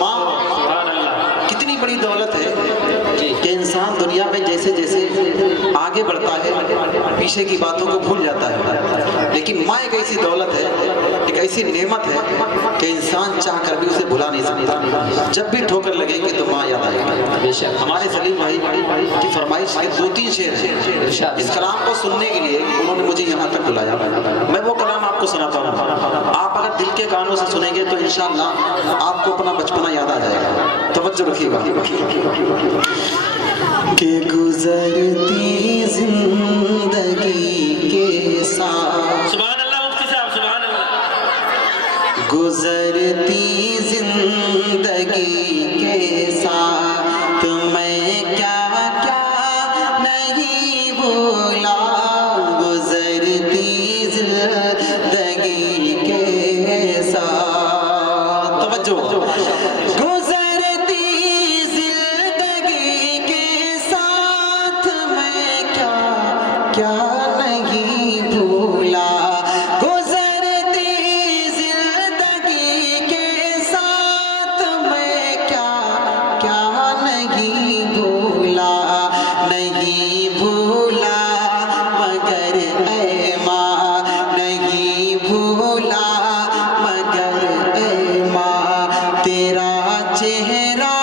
माँ कितनी बड़ी दौलत है कि इंसान दुनिया में जैसे जैसे आगे बढ़ता है पीछे की बातों को भूल जाता है, लेकिन माँ एक ऐसी दौलत है, एक ऐसी नेमत है कि इंसान चाह कर भी उसे भुला नहीं सकता। जब भी ठोकर लगेगी तो माँ याद आएगी। बेशक हमारे सलीम भाई की फरमाइश के 2-3 शेर हैं। इस कलाम को सुनने के लिए उन्होंने मुझे यहाँ तक बुलाया, मैं वो कलाम आपको सुनाता हूँ। आप अगर दिल के कानों से सुनेंगे तो इंशाअल्लाह आपको अपना बचपना याद आ जाएगा। तवज्जो रखिएगा। कि गुजरती जिंदगी के साथ, सुभान अल्लाह मुफ्ती साहब, सुभान अल्लाह। गुजरती जिंदगी के साथ मैं क्या क्या नहीं भूला, गुजरती जिंदगी के साथ। तवज्जो। क्या नहीं भूला, गुजरती जिंदगी के साथ मैं क्या क्या नहीं भूला, नहीं भूला मगर ऐ माँ, नहीं भूला मगर ऐ माँ, तेरा चेहरा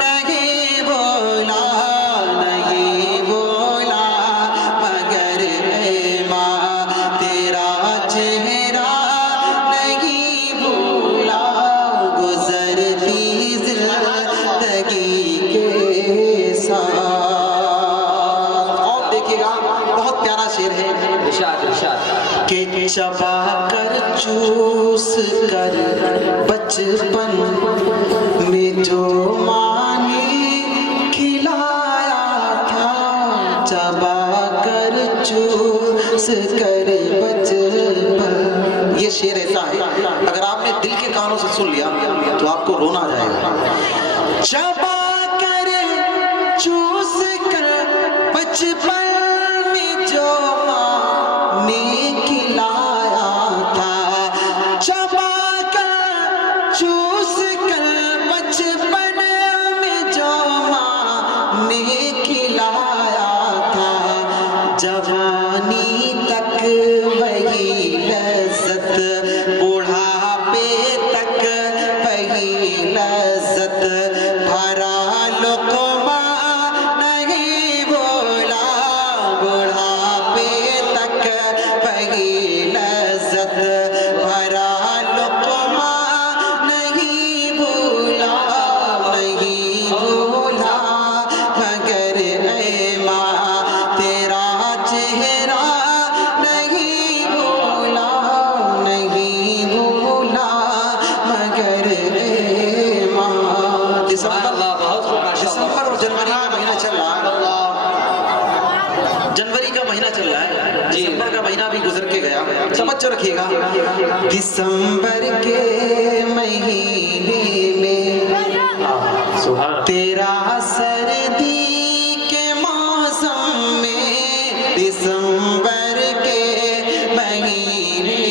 नहीं भूला, नहीं भूला मगर ऐ माँ, तेरा चेहरा नहीं भूला, गुजरती जिंदगी के साथ। और देखिएगा बहुत प्यारा शेर है, इरशाद इरशाद के चबा कर चूस कर बचपन में जो माँ ने खिलाया था, चबा कर चूस कर बचपन। ये शेर ऐसा है अगर आपने दिल के कानों से सुन लिया तो आपको रोना आ जाएगा। चबा कर चूस कर बचपन में जो माँ ने खिलाया था, चबा कर चूस कर बचपन में जो माँ ने खिलाया था, जवानी तक वही लज्जत, बुढ़ापे तक वही लज्जत, भरा लुक़मा नहीं भूला, बुढ़ापे तक वही लज्जत, भरा लुक़मा नहीं भूला, नहीं भूला मगर ऐ माँ, तेरा चेहरा नहीं भूला, नहीं भूला मगर ऐ माँ। दिसंबर और जनवरी का महीना चल रहा है, जनवरी का महीना चल रहा है, दिसंबर का महीना भी गुजर के गया। समझ रखिएगा, दिसंबर के महीने में तेरा सर्दी के मौसम में, दिसंबर के महीने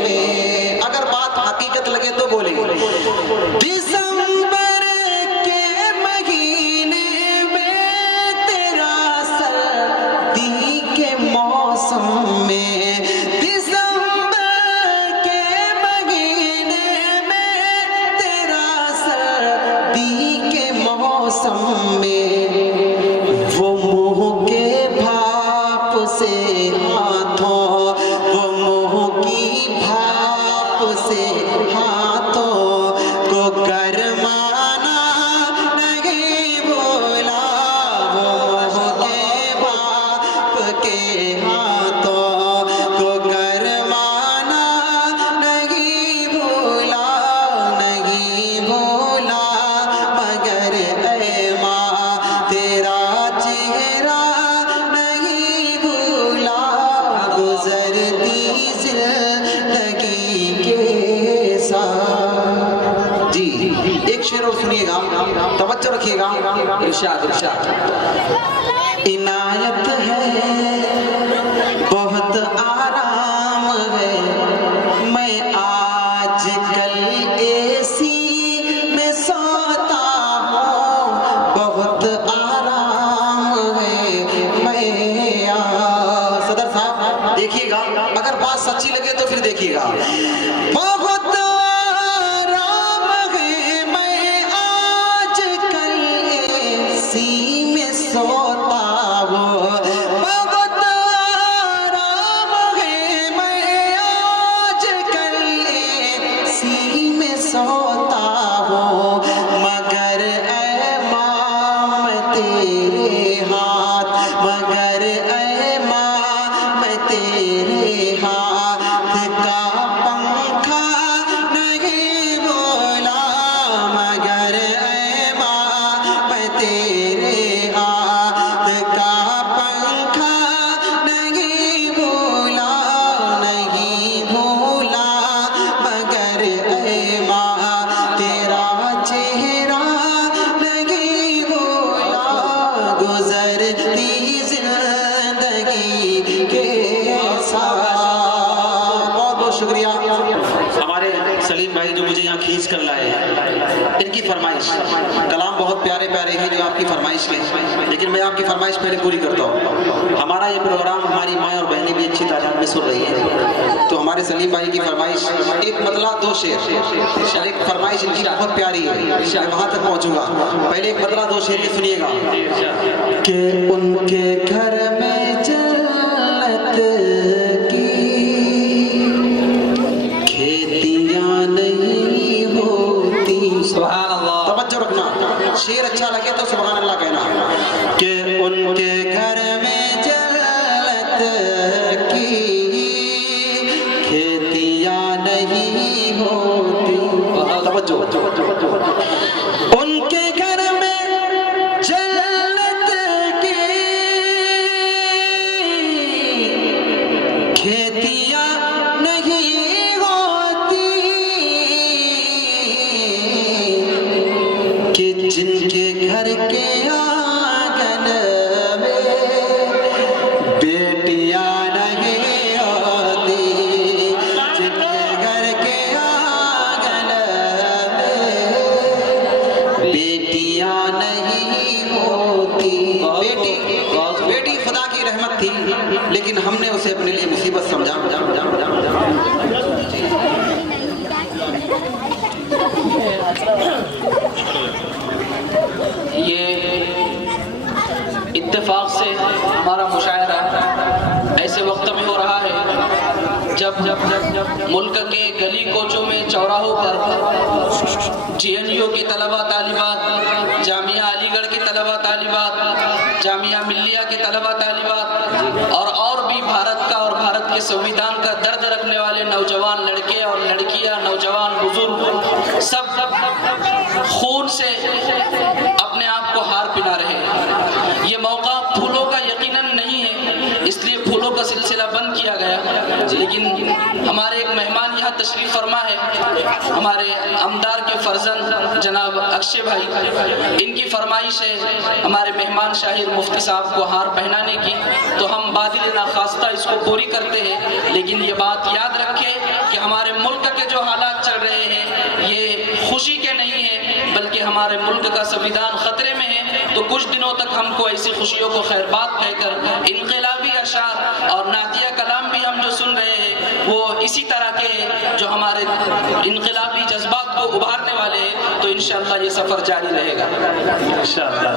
में, अगर बात हकीकत लगे तो बोले, दिसंबर के महीने में तेरा सर्दी के मौसम में, दिसंबर के महीने में तेरा सर्दी के मौसम में, वो मुंह के भाप से हाथों, वो मुंह की भाप से हाथों को गरमाना नहीं भूला, वो मुंह के भाप के हाथों को गरमाना नहीं भूला, नहीं भूला मगर ऐ माँ, तेरा चेहरा नहीं भूला, गुजरती जिंदगी के साथ। जी एक शेर और सुनिएगा, तवज्जो रखिएगा। इरशाद इरशाद। इनायत है बहुत आराम है, मैं आज कल एसी में देखिएगा। बहुत राम है मैं आज कल ऐसी में सोता हूँ, बहुत राम है मैं आज कल ऐसी में सोता हूँ, मगर ऐ माँ मैं तेरे हाथ, मगर ऐ माँ मैं तेरे हाथ का पंखा नहीं बोला, मगर ऐ माँ मैं तेरे हाथ का पंखा नहीं भूला, नहीं भूला, मगर ऐ माँ तेरा चेहरा नहीं भूला, गुजरती जिंदगी के साथ। बहुत बहुत शुक्रिया हमारे सलीम भाई जो मुझे यहाँ खींच कर लाए, इनकी फरमाइश। कलाम बहुत प्यारे प्यारे हैं जो आपकी फरमाइश के हैं, लेकिन मैं आपकी फरमाइश पहले पूरी करता हूँ। हमारा ये प्रोग्राम हमारी माँ और बहनें भी अच्छी तादाद में सुन रही हैं, तो हमारे सलीम भाई की फरमाइश एक बदला दो शेर, एक फरमाइश इनकी बहुत प्यारी है, मैं वहाँ तक पहुँचूंगा। पहले एक बदला दो शेर की सुनिएगा। कि उनके घर में जन्नत की खेतियाँ नहीं होती। सुभान अल्लाह। तवज्जो रखना, शेर अच्छा लगे तो सुभान अल्लाह कहना। कि उनके घर में जन्नत की खेतियाँ नहीं होती। तवज्जो, उनके घर में जन्नत की खेतियाँ नहीं होती, कि जिनके घर के आंगन में बेटियाँ नहीं होती, जिनके घर के आंगन में बेटियाँ नहीं होती। बेटी खुदा की रहमत थी, लेकिन हमने उसे अपने लिए मुसीबत समझा। ये इत्तेफाक से हमारा मुशायरा ऐसे वक्त में हो रहा है जब मुल्क के गली कोचों में चौराहों पर GNU की तलबा तालिबात, जामिया अलीगढ़ की तलबा तालिबात, जामिया मिल्लिया की तलबा तालिबात और भी भारत का और भारत के संविधान का दर्द रखने वाले नौजवान लड़के और लड़कियां, नौजवान बुजुर्ग सब खून से अपने आप को हार पिला रहे हैं। ये मौका फूलों का यकीनन नहीं है, इसलिए फूलों का सिलसिला बंद किया गया। लेकिन हमारे एक मेहमान यहाँ तशरीफ फरमा है, हमारे अमदार के फर्जंद जनाब अक्षय भाई, इनकी फरमाइश है हमारे मेहमान शाहिर मुफ्ती साहब को हार पहनाने की, तो हम बादिल नाखास्ता इसको पूरी करते हैं। लेकिन ये बात याद रखें कि हमारे मुल्क के जो हालात चल रहे हैं ये खुशी के नहीं है, बल्कि हमारे मुल्क का संविधान खतरे में है। तो कुछ दिनों तक हमको ऐसी खुशियों को खैरबात कहकर इनकलाबी अशार और नातिया कलाम भी हम जो सुन रहे हैं वो इसी तरह के हैं जो हमारे इनकलाबी जज्बात को उभारने वाले हैं। तो इंशाअल्लाह ये सफर जारी रहेगा इंशाअल्लाह।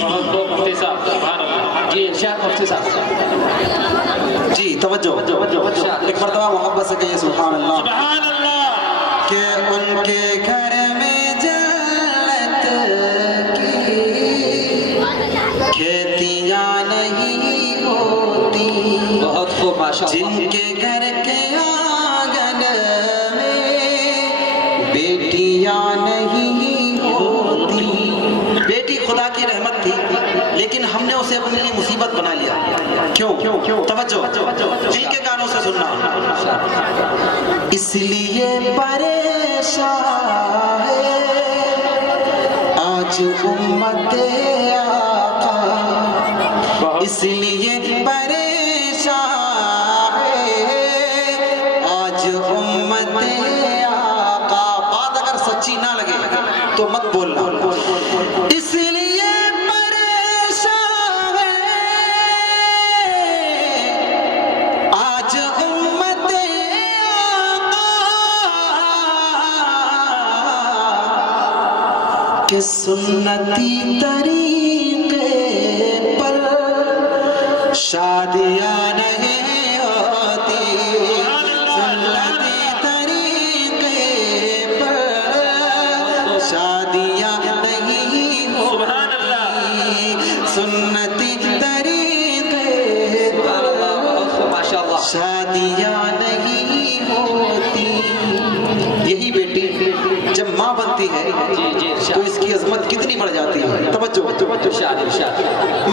बहुत बहुत मुफ्ती साहब, सुभान अल्लाह। जी इरशाद मुफ्ती साहब। जी तवज्जो, एक मरतबा मोहब्बत से कहिए सुभान अल्लाह। सुभान अल्लाह। कि उनके घर में जन्नत की खेतियाँ नहीं होती, बहुत खूब माशाअल्लाह। जिनके घर के आंगन में बेटियाँ नहीं होती। बेटी खुदा की रहमत थी, लेकिन हमने उसे अपने लिए मुसीबत बना लिया। क्यों? तवज्जो, दिल के कानों से सुनना। इसलिए परेशान है आज उम्मत आका, इसलिए परेशान है आज उम्मत आका। बात अगर सच्ची ना लगे तो मत बोलना। इसलिए परेशान है आज सुन्नती तरीके पर शादियां नहीं होती, सुन्नती तरीके पर शादियां नहीं होती, सुन्नती तरीके पर माशाल्लाह। शादियां नहीं होती। यही बेटी जब माँ बनती है जी जी तो इसकी अजमत कितनी बढ़ जाती है। तवज्जो इरशाद इरशाद।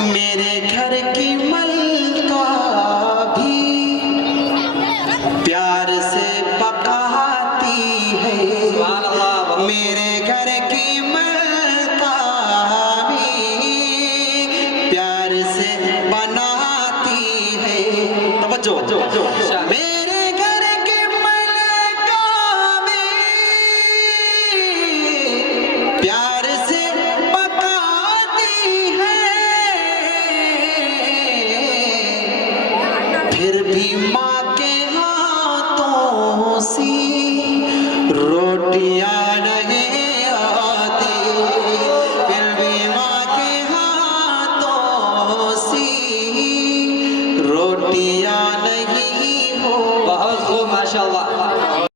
मेरे घर की मलका भी प्यार से पकाती है, सुभान अल्लाह। मेरे घर की मलका भी प्यार से बनाती है। तवज्जो इरशाद। मेरे घर की मलका भी प्यार से पकाती है, फिर भी माँ के हाथों सी रोटियां